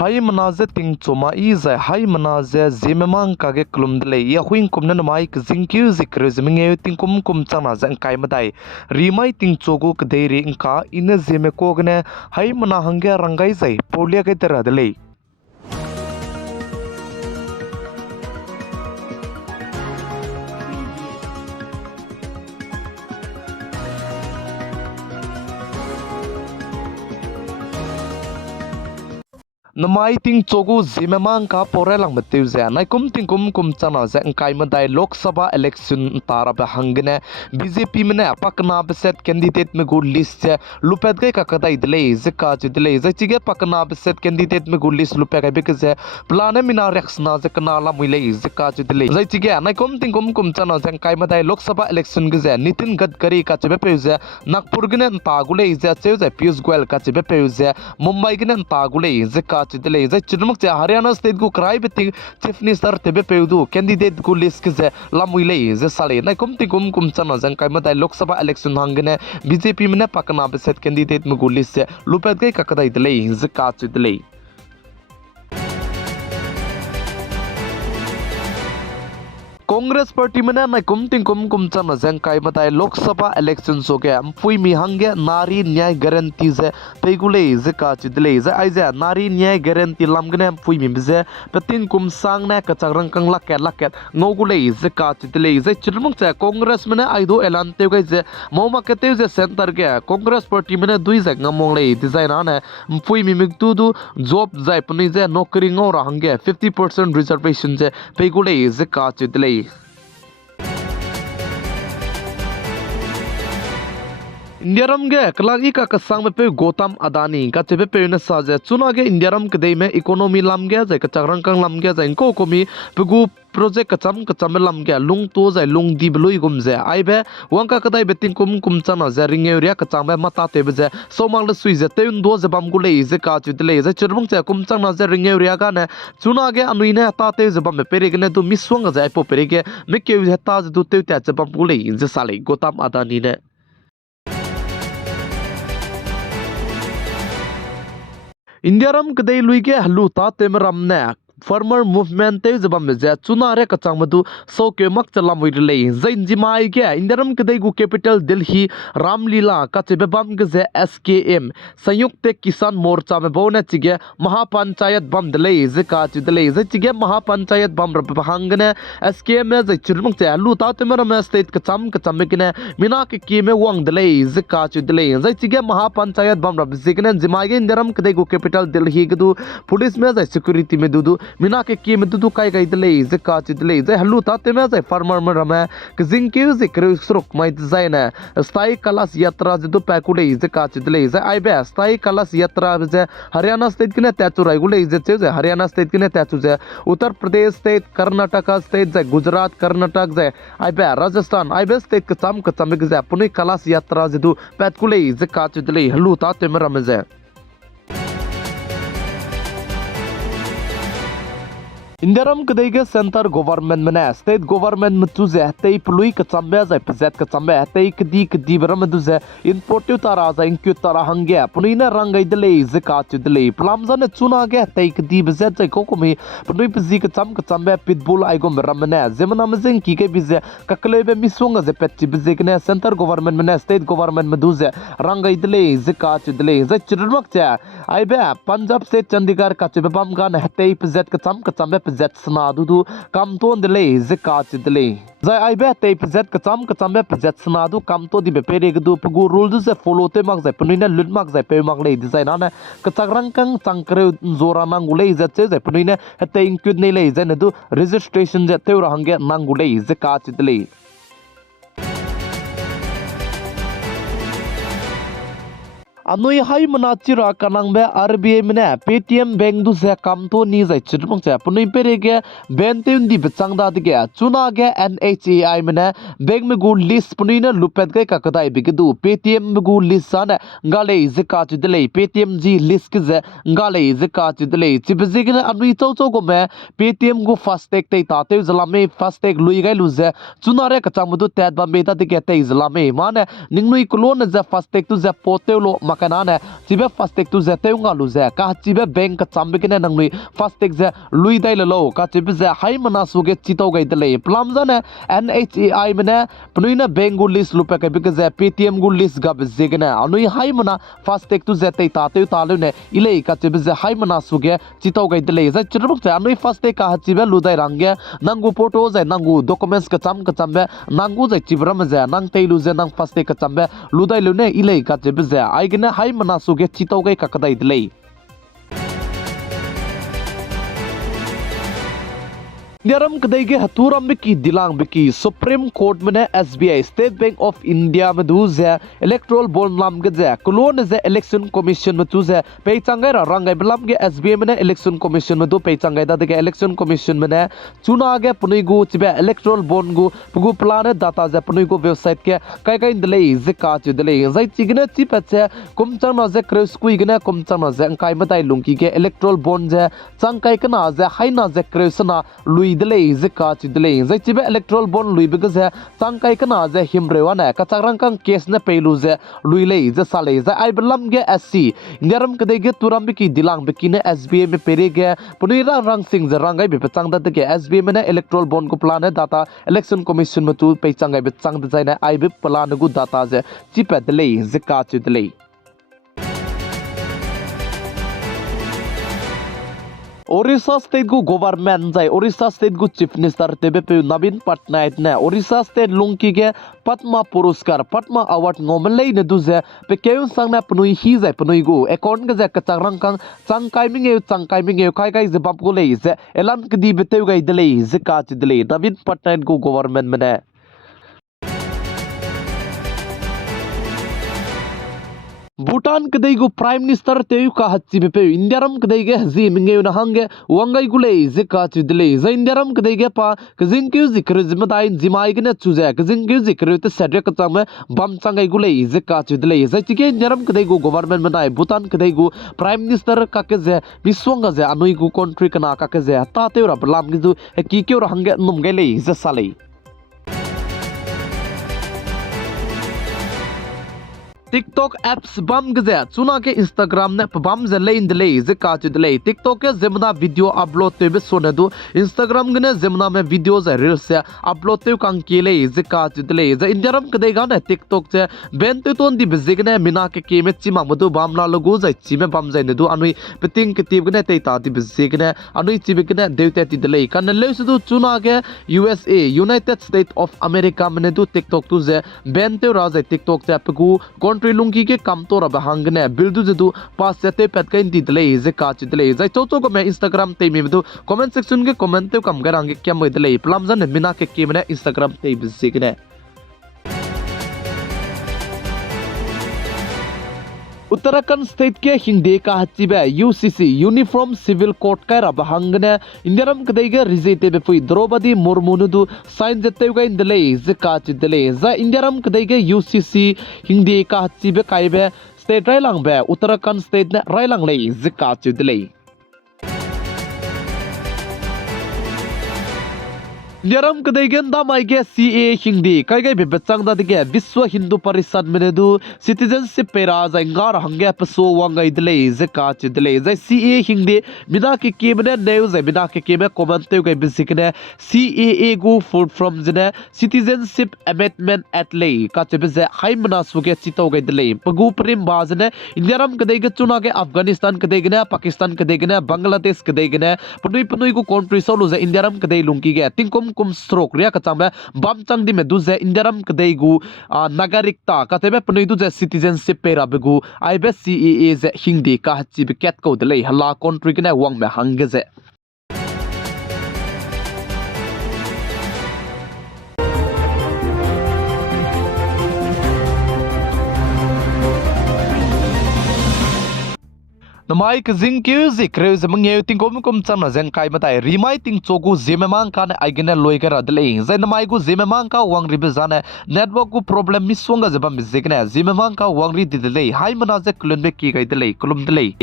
hai manaze ting choma i zai hai manaze zimemang kage klumdle ya huing kumna mai kjingkyu zikre zminge ting kum chana zang kai madai rimai ting chogu kdeiri inka ina zime kogne hai mana hangya rangai zai polia ke teradle namai ting chogu zimemang ka porelang matiu ze nai ting kum chana ze kai madai lok sabha election tara ba hangene bjp mene pakna beset candidate me good list se lupet gai ka kadai dile ze ka dile ze chige pakna beset candidate me good list lupet gai be ze plane mina rexna ze kana la muile ze ka dile ze chige nai ting kum chana ze kai madai lok sabha election ge ze nitin gadkari ka chebe pe ze nagpur gene tagule ze che ze piyush goyal ka chebe pe ze mumbai gene tagule ze ka chidle ze chirmuk che haryana state gu krai beti chief minister tebe peudu candidate gu list ke ze lamuile ze sale nai kum chana jang kai ma dai lok sabha election hangene bjp mene pakna beset candidate mu gu list se lupet gai kakadai dile ze ka chidle Congress party में ना कुमतिंग कुम चना जंग काय बताए Lok Sabha election so के फुई मी हंगे नारी न्याय गारंटी जे पेगुले जे का चिदले जे आइजे नारी न्याय गारंटी लमगने फुई मी जे पतिन कुम सांग ना कचरंग कंग लके ngogule जे का चिदले जे चिरमुक जे कांग्रेस में आइदो एलान ते गई जे मोमा कते जे सेंटर के कांग्रेस पार्टी में दुई जे ngमोंगले डिजाइन आने फुई मी मिगतु दु जॉब जाय पनि जे नौकरी ngो रहंगे 50% रिजर्वेशन जे पेगुले जे का चिदले इंडियारम गे कलागी का कसंग में पे गौतम अदानी का चेबे पे न साजे चुना गे इंडियारम कदे में इकोनॉमी लम गया जाय कचरंग कंग लम गया जाय इनको कोमी पगु प्रोजेक्ट कचम लम गया लुंग तो जाय लुंग दी बलुई गुम जे आइबे वंका कदाय बेतिंग कुम चना जे रिंगे रिया कचांग में मता ते बजे सोमांग ल सुई जे तेन दो जे बम गुले जे का चुदले जे चिरमुंग जे कुम चना जे रिंगे रिया का ने चुना गे अनुई ने ता ते जे बम पेरे गे ने दु मिसवंग जाय पो पेरे गे मिके जे ता जे दु ते जे बम गुले जे साले गौतम अदानी ने इंडियारम कदे लुई के हलु ता तेमरम ने फार्मर मूवमेंट ते जबम जे चुना रे कचांग मदु सो के मक चलम विले जैन जिमाई के इंडियारम कदे गु कैपिटल दिल्ली रामलीला कचे बम के जे एसकेएम संयुक्त किसान मोर्चा में बोने चिगे महापंचायत बम दले जे का चिदले जे चिगे महापंचायत बम रबहंगने एसकेएम में जे चिरमुक जे हलु ता तेमरम स्टेट कचम के मिना के में वंग दले जे का चिदले जे चिगे महापंचायत बम रब जिगने जिमाई के इंडियारम कदे गु कैपिटल दिल्ली गदु पुलिस में जे सिक्योरिटी में दुदु मिना के में दुदु काय गई दले जे का चिदले जे हलु ताते में जे फार्मर में रमे के जिंके जे क्रुसरुक मै जायना स्थायी कलश यात्रा जे दु पैकुले जे का चिदले जे आइबे स्थायी कलश यात्रा जे हरियाणा स्टेट के ने त्याचु रायगुले जे हरियाणा स्टेट के ने त्याचु जे उत्तर प्रदेश स्टेट कर्नाटक स्टेट जे गुजरात कर्नाटक जे आइबे राजस्थान आइबे स्टेट के चम जे पुनी कलश यात्रा जे दु पैकुले जे का चिदले हलु ताते में रमे जे इंडियारम कदेगे सेंटर गवर्नमेंट में स्टेट गवर्नमेंट में तुझे हते प्लुई कचंबे जाय प्रेजेंट कचंबे हते कदी बरम तुझे इनपोर्टिव तारा जा इंक्यू तारा हंगे पुनी ने रंगै दले जे का चुदले प्लाम जने चुना गे हते कदी बजे जाय कोकोमी पुनी पजी कचंबे पिटबुल आइगो बरमने जेमना मजिंग की के बिजे ककले बे मिसोंग जे पेची बिजे ने सेंटर गवर्नमेंट में स्टेट गवर्नमेंट में दुजे रंगै दले जे का चुदले जे चिरमक चा आइबे पंजाब से चंडीगढ़ का चबम गान हते प्रेजेंट कचंबे प्रेजेंट सना दुदु कामतोन दले जे का चिदले जाय आइबे ते प्रेजेंट कचंबे प्रेजेंट सना दु कामतो दि बेपेरे गदु पगु रूल दु से फॉलो ते मक जाय पनिना लुट मक जाय पे मक ले डिजाइन ना कचरंग कंग चंकरे जोरा नांगुले जे जे पनिना हते इंक्युद ने ले जे नदु रजिस्ट्रेशन जे ते रहंगे नांगुले जे का चिदले अनुई हाई मनाचिरा कनांग बे आरबीआई मने पेटीएम बैंक दु से काम तो नी जाय चिरमंग से पुनी पेरे गे बेंतेन दि बचांग दा दे चुना गे एनएचएआई मने बैंक में गु लिस्ट पुनी ने लुपेत गे ककदाई बिगदु पेटीएम में गु लिस्ट सन गाले जे का चिदले पेटीएम जी लिस्ट के जे गाले जे का चिदले चिबजे गे अनुई चौ गो में पेटीएम गु फास्टैग ते ताते जलामे फास्टैग लुई गे लुजे चुना रे कचांग मदु तैत बम बेता दे गे ते जलामे माने निंगनुई क्लोन जे फास्टैग तु जे पोते लो kana ne chibe fastek tu je teunga lu je ka chibe bank ka chambe kene nangli fastek je lui dai lo ka chibe je hai mana suge chito gai dele plam jane NHAI mene pnuina bank gu list lu pe ka bi je Paytm gu list ga je gene anui hai mana fastek tu je tei ta te ta lu ne ile ka chibe je hai mana suge chito gai dele je chiruk je anui fastek ka chibe lu dai rangge nangu photo je nangu documents ka chambe nangu je chibram je nang tei lu je nang fastek ka chambe lu dai lu ne ile ka chibe je ai gene hai mana suge chito gai ka kadai dele Indiaram kadai ke haturam biki dilang biki Supreme Court mene SBI State Bank of India में दूर है electoral bond lam के है कुलोन है election commission में दूर है पेचंगे रंगे बलम के SBI मने election commission में दो पेचंगे दा देखे election commission मने चुना आगे पुनीगु चिबे electoral bond गु पुगु प्लान data है पुनीगु website के कई दिले जिका च दिले जाय चिगने चिपचे कुमचंग न जे क्रेस्कु इगने कुमचंग न जे काई मताई लुंकी के electoral bond है चंग काई कना जे हाई ना जे क्रेसना lui dele zika chi dele zai chibe electoral bond lui because है changkai kana je himrewa na ka changrang kang case na pelu je lui le je sale je ai belam ge SC ngeram kede ge turam bi ki dilang bi ki ne SBA me pere ge punira rang sing je rangai bi pechang da ge SBA me ne electoral bond ko plan है data election commission me tu pe changai bi chang da jai na ai bi plan gu data je chipe dele zika chi dele Orissa state gu government jai Orissa state gu chief minister tebe pe Navin Patnaik ne Orissa state lungki ge Padma Puruskar Padma award ngomelei ne duze pe keun sang na pnui hi jai pnui gu account ge ka changrang kang changkai minge kai je bab gu lei je elan kdi beteu gai delei je ka chi delei Navin Patnaik gu government mene Bhutan kadai gu prime minister teu ka hacchi bepe Indiaram kadai ge Zeme nge na hange wangai gule zika chidle za Indiaram kadai ge pa kazin kyu zikr zimai zimai ge na chuja kazin kyu zikr te sadre ka cham bam changai gule zika chidle za chike Indiaram kadai gu government manai Bhutan kadai gu prime minister ka ke je biswanga je anui gu country kana ka ke je ta teu ra blam gi ju ki kyu ra hange num ge le za salai TikTok apps bam gze chuna ke Instagram ne bam ze lein de lei ze ka chid lei TikTok ke zemna video upload te be sone du Instagram gne zemna me videos reels se upload te kang ke lei ze ka chid lei ze Indiaram ke dei ga ne TikTok che ben te ton di bezigne mina ke me chima madu bam na logo zai chime bam zai ne du anui peting ke tib gne te ta di bezigne anui chibe gne deute ti de lei kan le su du chuna ke USA United States of America me ne du TikTok tu ze ben te ra zai TikTok che pgu Trilungi ke kam to rab hangne bildu jedu pas jate pet kain di dele je ka chi dele jai chocho ko me Instagram te mi du comment section ke comment te kam garange kya mo dele plam jan mina ke mena Instagram te bisikne Uttarakhand state ke hingde ka hachibe UCC Uniform Civil Court ka rab hangne Indiaram kadai ge rizete be pui Draupadi Murmu nu sign jete ga indele je ka chi dele za Indiaram kadai ge UCC hingde ka hachibe kaibe state railang be Uttarakhand state ne railang le je ka chi dele Indiaram kadai gen da mai ge CA hingdi kai gai be bechang da dige Vishwa Hindu Parishad mene du citizenship pera za ngar hange paso wangai dele je ka chi dele za CA hingdi bida ke mene neu za bida ke me comment te gai bisikne CAA go full from jene citizenship amendment at lay ka che be hai mana suge chito gai dele pagu prim bazne Indiaram kadai ge chuna ge Afghanistan kadai ge Pakistan kadai ge Bangladesh kadai ge punui go country solo za Indiaram kadai lungki ge tingkom kum stroke ria ka changbe bam chang di me du je Indiaram kadai gu nagarikta ka tebe punui du je citizenship pera be gu ai be CAA je hingdi ka hachi be ket ko de lei hala country ke na wang me hangge je Namai ke zing kyu zik reu zemang yeu ting kom chang na zen kai matai rimai ting chogu Zeme mang kan aigene loi ka radle zai namai gu Zeme mang ka wang ribe zane network gu problem mi swanga zeba mi zikne Zeme mang ka wang ri didle hai mana ze kulun be ki gai dele kulum dele